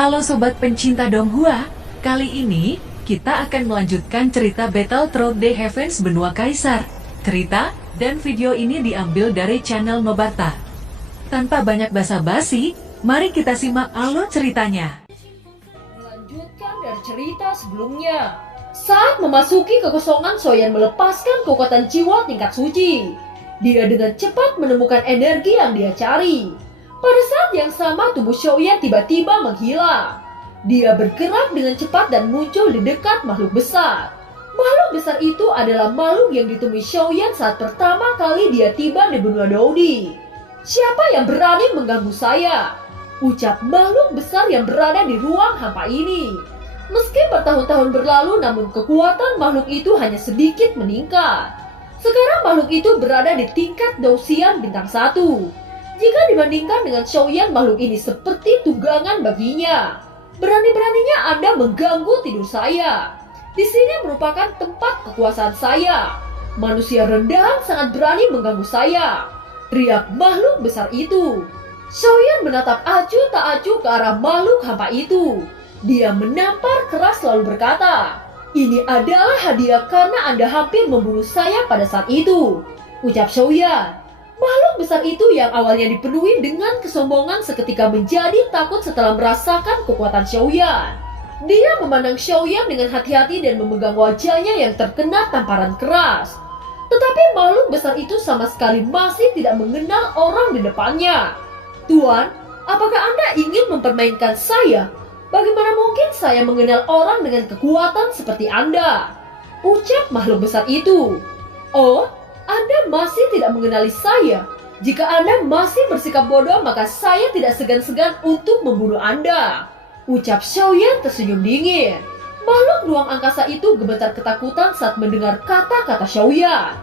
Halo sobat pencinta Donghua, kali ini kita akan melanjutkan cerita Battle Through the Heavens Benua Kaisar. Cerita dan video ini diambil dari channel Nobarta. Tanpa banyak basa-basi, mari kita simak alur ceritanya. Melanjutkan dari cerita sebelumnya, saat memasuki kekosongan, Soyan melepaskan kekuatan jiwa tingkat suci. Dia dengan cepat menemukan energi yang dia cari. Pada saat yang sama, tubuh Xiaoyan tiba-tiba menghilang. Dia bergerak dengan cepat dan muncul di dekat makhluk besar. Makhluk besar itu adalah makhluk yang ditemui Xiaoyan saat pertama kali dia tiba di benua Daudi. "Siapa yang berani mengganggu saya?" ucap makhluk besar yang berada di ruang hampa ini. Meski bertahun-tahun berlalu, namun kekuatan makhluk itu hanya sedikit meningkat. Sekarang makhluk itu berada di tingkat Dausian bintang 1. Jika dibandingkan dengan Xiaoyan, makhluk ini seperti tunggangan baginya. Berani-beraninya Anda mengganggu tidur saya. Di sini merupakan tempat kekuasaan saya. Manusia rendahan sangat berani mengganggu saya, teriak makhluk besar itu. Xiaoyan menatap acuh tak acuh ke arah makhluk hampa itu. Dia menampar keras lalu berkata, "Ini adalah hadiah karena Anda hampir membunuh saya pada saat itu," ucap Xiaoyan. Makhluk besar itu yang awalnya dipenuhi dengan kesombongan seketika menjadi takut setelah merasakan kekuatan Xiaoyan. Dia memandang Xiaoyan dengan hati-hati dan memegang wajahnya yang terkena tamparan keras. Tetapi makhluk besar itu sama sekali masih tidak mengenal orang di depannya. "Tuan, apakah Anda ingin mempermainkan saya? Bagaimana mungkin saya mengenal orang dengan kekuatan seperti Anda?" ucap makhluk besar itu. "Oh, Anda masih tidak mengenali saya. Jika Anda masih bersikap bodoh, maka saya tidak segan-segan untuk membunuh Anda," ucap Xiaoyan tersenyum dingin. Makhluk ruang angkasa itu gemetar ketakutan saat mendengar kata-kata Xiaoyan.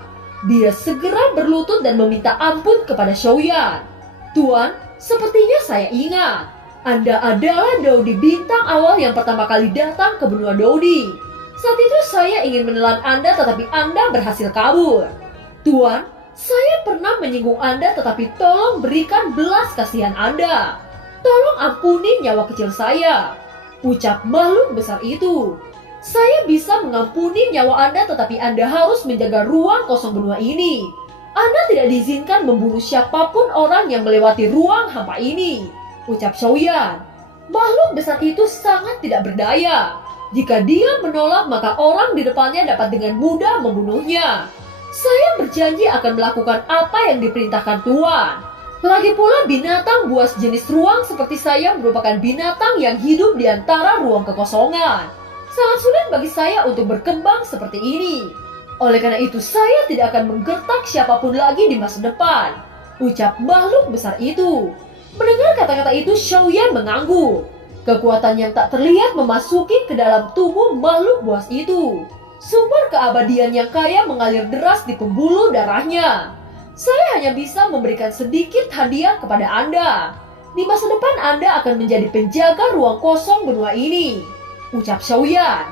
Dia segera berlutut dan meminta ampun kepada Xiaoyan. "Tuan, sepertinya saya ingat. Anda adalah Daudi bintang awal yang pertama kali datang ke benua Daudi. Saat itu saya ingin menelan Anda, tetapi Anda berhasil kabur. Tuan, saya pernah menyinggung Anda, tetapi tolong berikan belas kasihan Anda. Tolong ampuni nyawa kecil saya," ucap makhluk besar itu. "Saya bisa mengampuni nyawa Anda, tetapi Anda harus menjaga ruang kosong benua ini. Anda tidak diizinkan membunuh siapapun orang yang melewati ruang hampa ini," ucap Xiaoyan. Makhluk besar itu sangat tidak berdaya. Jika dia menolak, maka orang di depannya dapat dengan mudah membunuhnya. "Saya berjanji akan melakukan apa yang diperintahkan Tuan. Lagi pula binatang buas jenis ruang seperti saya merupakan binatang yang hidup di antara ruang kekosongan. Sangat sulit bagi saya untuk berkembang seperti ini. Oleh karena itu saya tidak akan menggertak siapapun lagi di masa depan," ucap makhluk besar itu. Mendengar kata-kata itu, Xiaoyan mengangguk. Kekuatan yang tak terlihat memasuki ke dalam tubuh makhluk buas itu. Sumber keabadian yang kaya mengalir deras di pembuluh darahnya. "Saya hanya bisa memberikan sedikit hadiah kepada Anda. Di masa depan Anda akan menjadi penjaga ruang kosong benua ini," ucap Xiaoyan.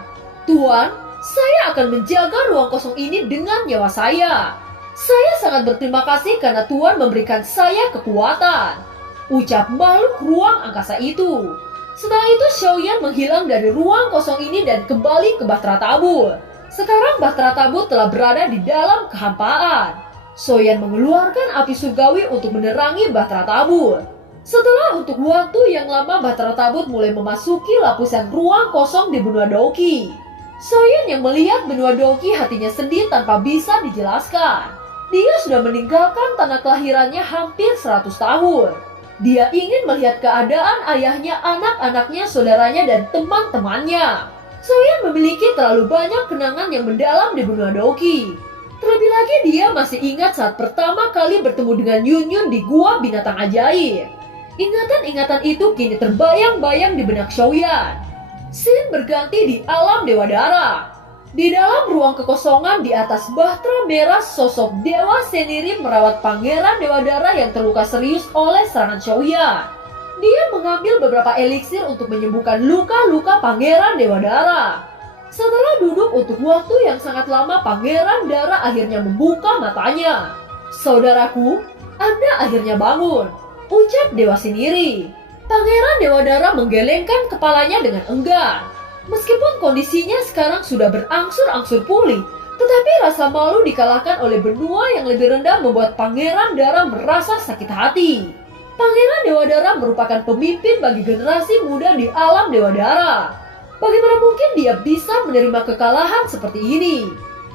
"Tuan, saya akan menjaga ruang kosong ini dengan nyawa saya. Saya sangat berterima kasih karena Tuan memberikan saya kekuatan," ucap makhluk ruang angkasa itu. Setelah itu Xiaoyan menghilang dari ruang kosong ini dan kembali ke Bahtera Tabur. Sekarang Bahtera Tabur telah berada di dalam kehampaan. Xiaoyan mengeluarkan api surgawi untuk menerangi Bahtera Tabur. Setelah untuk waktu yang lama, Bahtera Tabur mulai memasuki lapisan ruang kosong di benua Doki. Xiaoyan yang melihat benua Doki hatinya sedih tanpa bisa dijelaskan. Dia sudah meninggalkan tanah kelahirannya hampir 100 tahun. Dia ingin melihat keadaan ayahnya, anak-anaknya, saudaranya, dan teman-temannya. Xiaoyan memiliki terlalu banyak kenangan yang mendalam di benua Doki. Terlebih lagi dia masih ingat saat pertama kali bertemu dengan Yun Yun di gua binatang ajaib. Ingatan-ingatan itu kini terbayang-bayang di benak Xiaoyan. Scene berganti di alam Dewa Dara. Di dalam ruang kekosongan di atas bahtera merah, sosok Dewa Seniri merawat Pangeran Dewa Dara yang terluka serius oleh serangan Xiaoyan. Dia mengambil beberapa eliksir untuk menyembuhkan luka-luka Pangeran Dewa Dara. Setelah duduk untuk waktu yang sangat lama, Pangeran Dara akhirnya membuka matanya. "Saudaraku, Anda akhirnya bangun," ucap Dewa Seniri. Pangeran Dewadara menggelengkan kepalanya dengan enggan. Meskipun kondisinya sekarang sudah berangsur-angsur pulih, tetapi rasa malu dikalahkan oleh benua yang lebih rendah membuat Pangeran Dara merasa sakit hati. Pangeran Dewadara merupakan pemimpin bagi generasi muda di alam Dewadara. Bagaimana mungkin dia bisa menerima kekalahan seperti ini?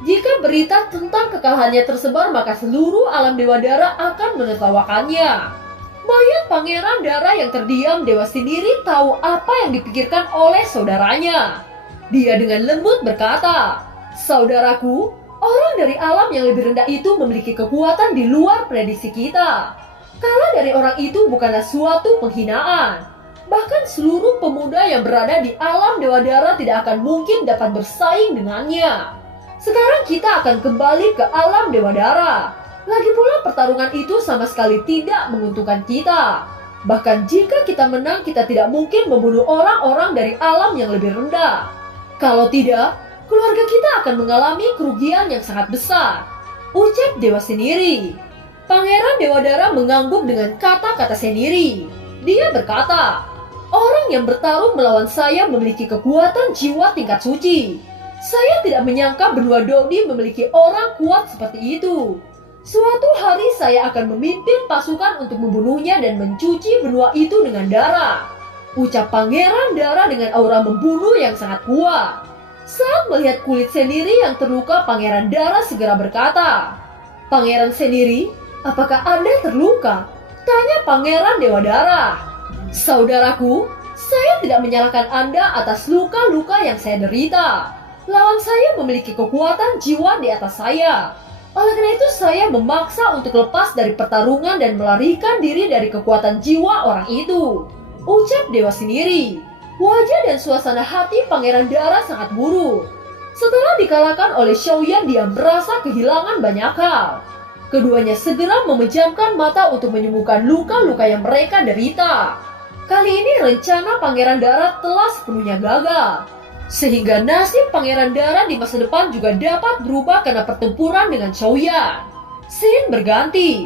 Jika berita tentang kekalahannya tersebar, maka seluruh alam Dewadara akan menertawakannya. Melihat Pangeran Dara yang terdiam, Dewa sendiri tahu apa yang dipikirkan oleh saudaranya. Dia dengan lembut berkata, "Saudaraku, orang dari alam yang lebih rendah itu memiliki kekuatan di luar prediksi kita. Kalah dari orang itu bukanlah suatu penghinaan. Bahkan seluruh pemuda yang berada di alam Dewadara tidak akan mungkin dapat bersaing dengannya. Sekarang kita akan kembali ke alam Dewadara. Lagi pula pertarungan itu sama sekali tidak menguntungkan kita. Bahkan jika kita menang, kita tidak mungkin membunuh orang-orang dari alam yang lebih rendah. Kalau tidak, keluarga kita akan mengalami kerugian yang sangat besar," ucap Dewa sendiri. Pangeran Dewadara mengangguk dengan kata-kata sendiri. Dia berkata, "Orang yang bertarung melawan saya memiliki kekuatan jiwa tingkat suci. Saya tidak menyangka benua Dodi memiliki orang kuat seperti itu. Suatu hari saya akan memimpin pasukan untuk membunuhnya dan mencuci benua itu dengan darah," ucap Pangeran Dara dengan aura membunuh yang sangat kuat. Saat melihat kulit sendiri yang terluka, Pangeran Dara segera berkata, "Pangeran sendiri, apakah Anda terluka?" tanya Pangeran Dewadara. "Saudaraku, saya tidak menyalahkan Anda atas luka-luka yang saya derita. Lawan saya memiliki kekuatan jiwa di atas saya. Oleh karena itu saya memaksa untuk lepas dari pertarungan dan melarikan diri dari kekuatan jiwa orang itu," ucap Dewa sendiri. Wajah dan suasana hati Pangeran Dara sangat buruk. Setelah dikalahkan oleh Xiaoyan, dia merasa kehilangan banyak hal. Keduanya segera memejamkan mata untuk menyembuhkan luka-luka yang mereka derita. Kali ini rencana Pangeran Dara telah sepenuhnya gagal, sehingga nasib Pangeran Dara di masa depan juga dapat berubah karena pertempuran dengan Xiaoyan. Scene berganti.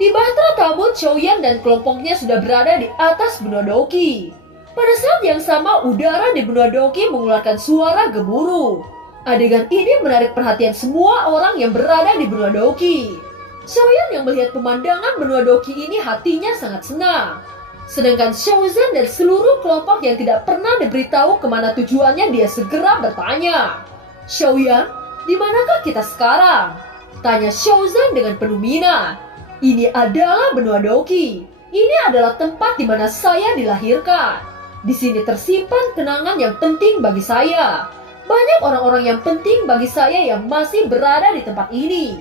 Di Bahtera Tabut, Xiaoyan dan kelompoknya sudah berada di atas benua Doki. Pada saat yang sama, udara di benua Doki mengeluarkan suara gemuruh. Adegan ini menarik perhatian semua orang yang berada di benua Doki. Xiaoyan yang melihat pemandangan benua Doki ini hatinya sangat senang. Sedangkan Xiaozhen dan seluruh kelompok yang tidak pernah diberitahu kemana tujuannya, dia segera bertanya, "Xiaoyan, di manakah kita sekarang?" tanya Xiaozhen dengan penuh minat. "Ini adalah benua Doki. Ini adalah tempat di mana saya dilahirkan. Di sini tersimpan kenangan yang penting bagi saya. Banyak orang-orang yang penting bagi saya yang masih berada di tempat ini,"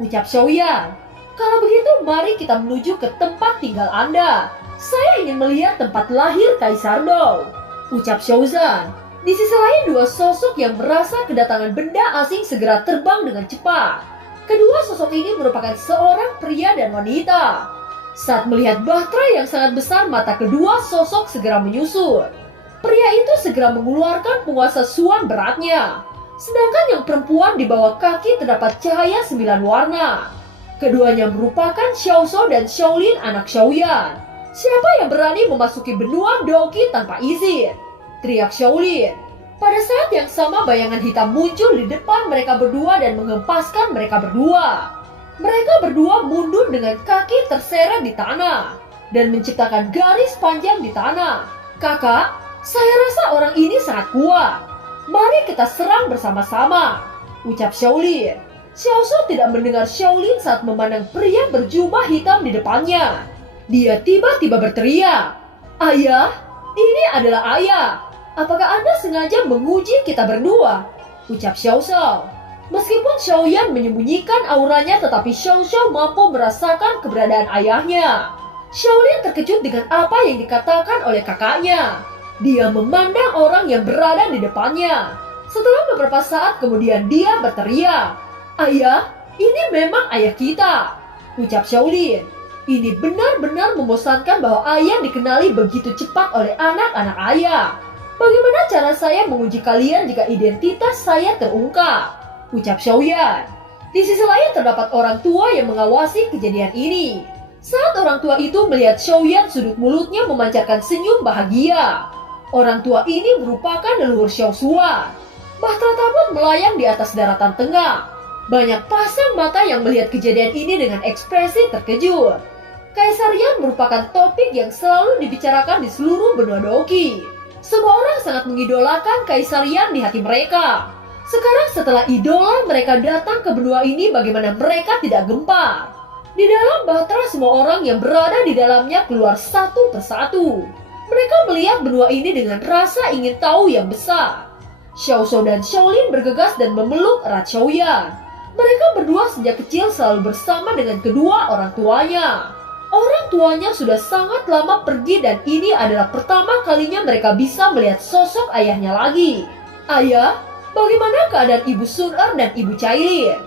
ucap Xiaoyan. "Kalau begitu, mari kita menuju ke tempat tinggal Anda. Saya ingin melihat tempat lahir Kaisar Dou," ucap Xiaozhen. Di sisi lain, dua sosok yang merasa kedatangan benda asing segera terbang dengan cepat. Kedua sosok ini merupakan seorang pria dan wanita. Saat melihat bahtera yang sangat besar, mata kedua sosok segera menyusut. Pria itu segera mengeluarkan penguasa Suan beratnya, sedangkan yang perempuan di bawah kaki terdapat cahaya 9 warna. Keduanya merupakan Xiaoshou dan Xiaolin anak Xiaoyan. "Siapa yang berani memasuki benua Doki tanpa izin?" teriak Xiaolin. Pada saat yang sama, bayangan hitam muncul di depan mereka berdua dan menghempaskan mereka berdua. Mereka berdua mundur dengan kaki terseret di tanah dan menciptakan garis panjang di tanah. "Kakak, saya rasa orang ini sangat kuat. Mari kita serang bersama-sama," ucap Xiaolin. Xiaoshou tidak mendengar Xiaolin saat memandang pria berjubah hitam di depannya. Dia tiba-tiba berteriak, "Ayah, ini adalah ayah. Apakah Anda sengaja menguji kita berdua?" ucap Xiaoshou. Meskipun Xiaoyan menyembunyikan auranya, tetapi Xiaoshou mampu merasakan keberadaan ayahnya. Xiaolin terkejut dengan apa yang dikatakan oleh kakaknya. Dia memandang orang yang berada di depannya. Setelah beberapa saat kemudian dia berteriak, "Ayah, ini memang ayah kita," ucap Xiaolin. Ini benar-benar membosankan bahwa ayah dikenali begitu cepat oleh anak-anak ayah. "Bagaimana cara saya menguji kalian jika identitas saya terungkap?" ucap Xiaoyan. Di sisi lain terdapat orang tua yang mengawasi kejadian ini. Saat orang tua itu melihat Xiaoyan, sudut mulutnya memancarkan senyum bahagia. Orang tua ini merupakan leluhur Xiaoshuan. Bahtera Tabut melayang di atas daratan tengah. Banyak pasang mata yang melihat kejadian ini dengan ekspresi terkejut. Kaisar Yan merupakan topik yang selalu dibicarakan di seluruh benua Doki. Semua orang sangat mengidolakan Kaisar Yan di hati mereka. Sekarang setelah idola mereka datang ke benua ini, bagaimana mereka tidak gempar? Di dalam bahtera, semua orang yang berada di dalamnya keluar satu persatu. Mereka melihat benua ini dengan rasa ingin tahu yang besar. Xiao Shou dan Xiaolin bergegas dan memeluk erat Xiaoyan. Mereka berdua sejak kecil selalu bersama dengan kedua orang tuanya. Orang tuanya sudah sangat lama pergi dan ini adalah pertama kalinya mereka bisa melihat sosok ayahnya lagi. "Ayah, bagaimana keadaan Ibu Sun-er dan Ibu Cailin?"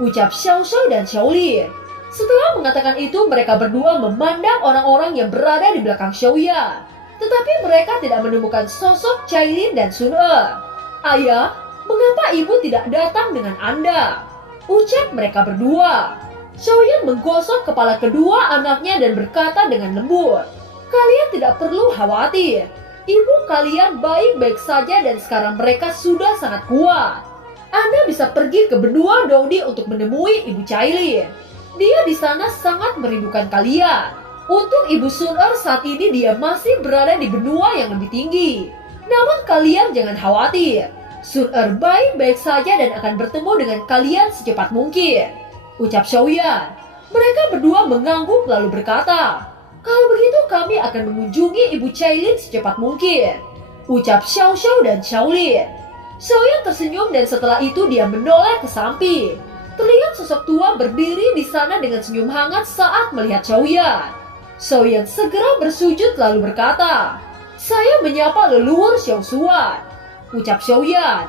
ucap Xiao Shou dan Xiaolin. Setelah mengatakan itu, mereka berdua memandang orang-orang yang berada di belakang Xiaoyan. Tetapi mereka tidak menemukan sosok Cailin dan Sun-er. "Ayah, mengapa ibu tidak datang dengan Anda?" ucap mereka berdua. Xiaoyan menggosok kepala kedua anaknya dan berkata dengan lembut, "Kalian tidak perlu khawatir. Ibu kalian baik-baik saja dan sekarang mereka sudah sangat kuat. Anda bisa pergi ke benua Dodi untuk menemui Ibu Cailin. Dia di sana sangat merindukan kalian. Untuk Ibu Sun-er saat ini dia masih berada di benua yang lebih tinggi. Namun kalian jangan khawatir. Sun-er baik-baik saja dan akan bertemu dengan kalian secepat mungkin," ucap Xiaoyan. Mereka berdua mengangguk lalu berkata, "Kalau begitu kami akan mengunjungi Ibu Cailin secepat mungkin," ucap Xiao Shou dan Xiaolin. Xiaoyan tersenyum dan setelah itu dia menoleh ke samping. Terlihat sosok tua berdiri di sana dengan senyum hangat saat melihat Xiaoyan. Xiaoyan segera bersujud lalu berkata, "Saya menyapa leluhur Xiaoshuan," ucap Xiaoyan.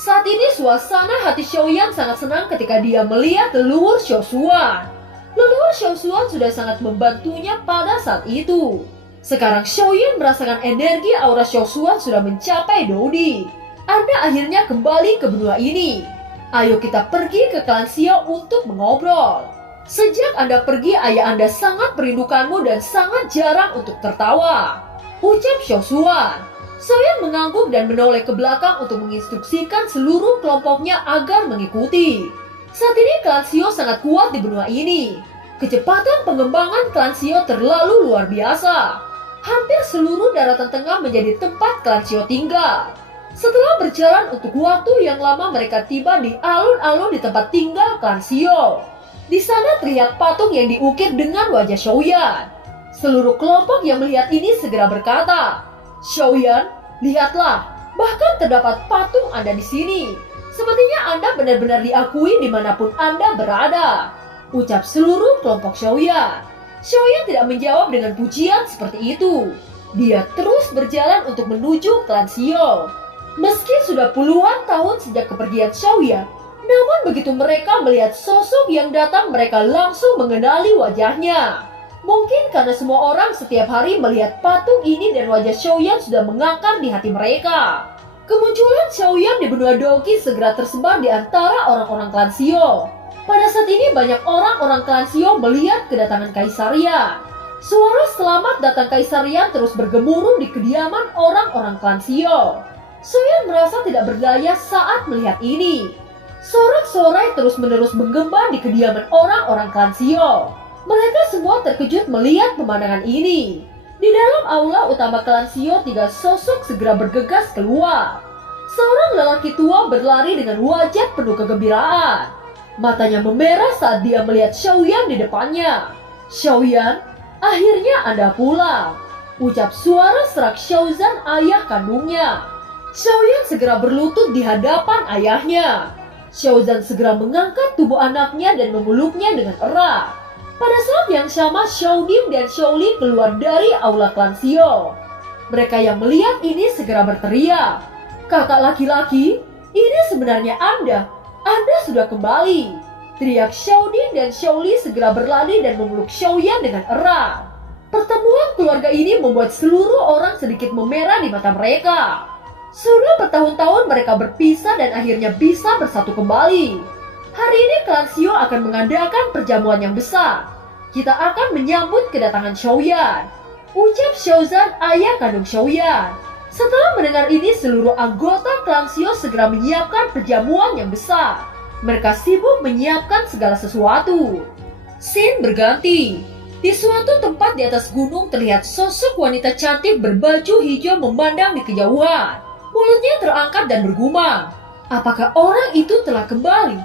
Saat ini suasana hati Xiaoyan sangat senang ketika dia melihat leluhur Xiaoshuan. Leluhur Xiaoshuan sudah sangat membantunya pada saat itu. Sekarang Xiaoyan merasakan energi aura Xiaoshuan sudah mencapai Dodi. Anda akhirnya kembali ke benua ini. Ayo kita pergi ke klan Xiao untuk mengobrol. Sejak Anda pergi, ayah Anda sangat merindukanmu dan sangat jarang untuk tertawa, ucap Xiaoshuan. Xiaoyan mengangguk dan menoleh ke belakang untuk menginstruksikan seluruh kelompoknya agar mengikuti. Saat ini klan Xiao sangat kuat di benua ini. Kecepatan pengembangan klan Xiao terlalu luar biasa. Hampir seluruh daratan tengah menjadi tempat klan Xiao tinggal. Setelah berjalan untuk waktu yang lama, mereka tiba di alun-alun di tempat tinggal klan Xiao. Di sana terlihat patung yang diukir dengan wajah Xiaoyan. Seluruh kelompok yang melihat ini segera berkata, "Xiaoyan, lihatlah, bahkan terdapat patung Anda di sini. Sepertinya Anda benar-benar diakui dimanapun Anda berada," ucap seluruh kelompok Xiaoyan. Xiaoyan tidak menjawab dengan pujian seperti itu. Dia terus berjalan untuk menuju klan Xiao. Meski sudah puluhan tahun sejak kepergian Xiaoyan, namun begitu mereka melihat sosok yang datang, mereka langsung mengenali wajahnya. Mungkin karena semua orang setiap hari melihat patung ini dan wajah Xiaoyan sudah mengakar di hati mereka. Kemunculan Xiaoyan di benua Doki segera tersebar di antara orang-orang klan Xiao. Pada saat ini banyak orang-orang klan Xiao melihat kedatangan Kaisar Yan. Suara selamat datang Kaisar Yan terus bergemuruh di kediaman orang-orang klan Xiao. Xiaoyan merasa tidak berdaya saat melihat ini. Sorak-sorai terus-menerus menggema di kediaman orang-orang klan Xiao. Mereka semua terkejut melihat pemandangan ini. Di dalam aula utama klan Xiao, tiga sosok segera bergegas keluar. Seorang lelaki tua berlari dengan wajah penuh kegembiraan. Matanya memerah saat dia melihat Xiaoyan di depannya. "Xiaoyan, akhirnya Anda pulang," ucap suara serak Xiaozan, ayah kandungnya. Xiaoyan segera berlutut di hadapan ayahnya. Xiaozan segera mengangkat tubuh anaknya dan memeluknya dengan erat. Pada saat yang sama, Xiaodim dan Xiaoli keluar dari aula klan Xiao. Mereka yang melihat ini segera berteriak, "Kakak laki-laki, ini sebenarnya Anda sudah kembali." Teriak Xiaodim dan Xiaoli segera berlari dan memeluk Xiaoyan dengan erat. Pertemuan keluarga ini membuat seluruh orang sedikit memerah di mata mereka. Sudah bertahun-tahun mereka berpisah dan akhirnya bisa bersatu kembali. Hari ini klan Xiao akan mengadakan perjamuan yang besar. kita akan menyambut kedatangan Xiaoyan, ucap Xiaozan, ayah kandung Xiaoyan. Setelah mendengar ini, seluruh anggota klan Xiao segera menyiapkan perjamuan yang besar. Mereka sibuk menyiapkan segala sesuatu. Scene berganti. Di suatu tempat di atas gunung terlihat sosok wanita cantik berbaju hijau memandang di kejauhan. Mulutnya terangkat dan bergumam. Apakah orang itu telah kembali?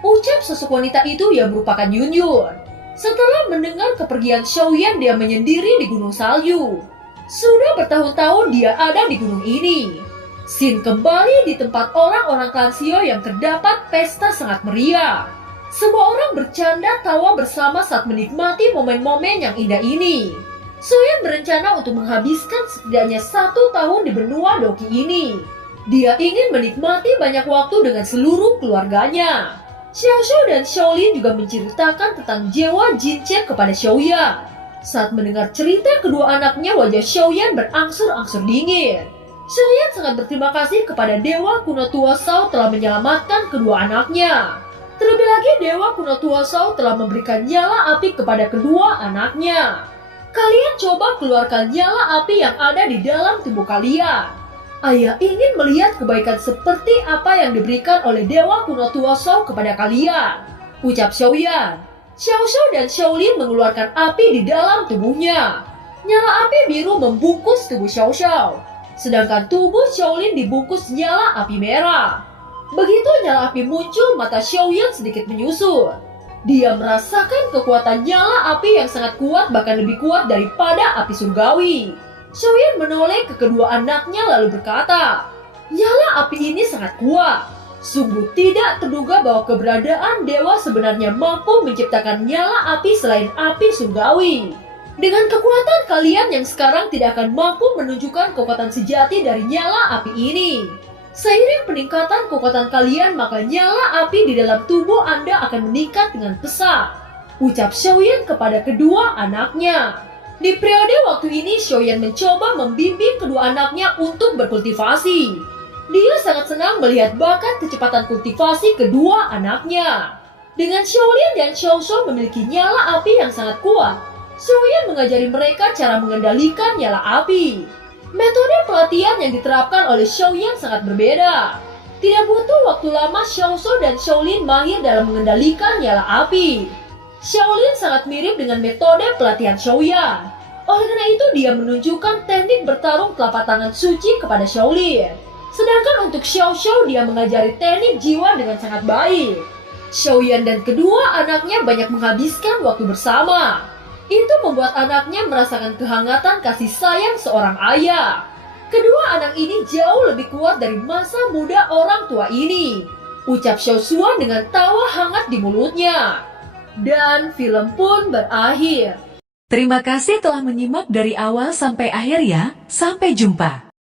Ucap sosok wanita itu yang merupakan Yun Yun. Setelah mendengar kepergian Xiaoyan, dia menyendiri di gunung salju. Sudah bertahun-tahun dia ada di gunung ini. Scene kembali di tempat orang-orang klan Xiao yang terdapat pesta sangat meriah. Semua orang bercanda tawa bersama saat menikmati momen-momen yang indah ini. Xiaoyan berencana untuk menghabiskan setidaknya 1 tahun di benua Doki ini. Dia ingin menikmati banyak waktu dengan seluruh keluarganya. Xiao Xiao dan Xiaolin juga menceritakan tentang Dewa Jinchen kepada Xiaoyan. Saat mendengar cerita kedua anaknya, wajah Xiaoyan berangsur-angsur dingin. Xiaoyan sangat berterima kasih kepada Dewa Kuno Tua Shao telah menyelamatkan kedua anaknya. Terlebih lagi, Dewa Kuno Tua Shao telah memberikan nyala api kepada kedua anaknya. Kalian coba keluarkan nyala api yang ada di dalam tubuh kalian. Ayah ingin melihat kebaikan seperti apa yang diberikan oleh Dewa Kuno Tua Shao kepada kalian, ucap Xiaoyan. Xiao Xiao dan Xiaolin mengeluarkan api di dalam tubuhnya. Nyala api biru membungkus tubuh Xiao Xiao, sedangkan tubuh Xiaolin dibungkus nyala api merah. Begitu nyala api muncul, mata Xiaoyan sedikit menyusut. Dia merasakan kekuatan nyala api yang sangat kuat, bahkan lebih kuat daripada api surgawi. Xiaoyan menoleh ke kedua anaknya lalu berkata, "Nyala api ini sangat kuat. Sungguh tidak terduga bahwa keberadaan dewa sebenarnya mampu menciptakan nyala api selain api surgawi. Dengan kekuatan kalian yang sekarang tidak akan mampu menunjukkan kekuatan sejati dari nyala api ini. Seiring peningkatan kekuatan kalian, maka nyala api di dalam tubuh Anda akan meningkat dengan pesat," ucap Xiaoyan kepada kedua anaknya. Di periode waktu ini, Xiaoyan mencoba membimbing kedua anaknya untuk berkultivasi. Dia sangat senang melihat bakat kecepatan kultivasi kedua anaknya. Dengan Xiaolin dan Xiao Xiao memiliki nyala api yang sangat kuat, Xiaoyan mengajari mereka cara mengendalikan nyala api. Metode pelatihan yang diterapkan oleh Xiaoyan sangat berbeda. Tidak butuh waktu lama, Xiao Xiao dan Xiaolin mahir dalam mengendalikan nyala api. Xiaolin sangat mirip dengan metode pelatihan Xiaoyan. Oleh karena itu, dia menunjukkan teknik bertarung telapak tangan suci kepada Xiaolin. Sedangkan untuk Xiao Xiao, dia mengajari teknik jiwa dengan sangat baik. Xiaoyan dan kedua anaknya banyak menghabiskan waktu bersama. Itu membuat anaknya merasakan kehangatan kasih sayang seorang ayah. Kedua anak ini jauh lebih kuat dari masa muda orang tua ini, ucap Xiao Xuan dengan tawa hangat di mulutnya. Dan film pun berakhir. Terima kasih telah menyimak dari awal sampai akhir ya. Sampai jumpa.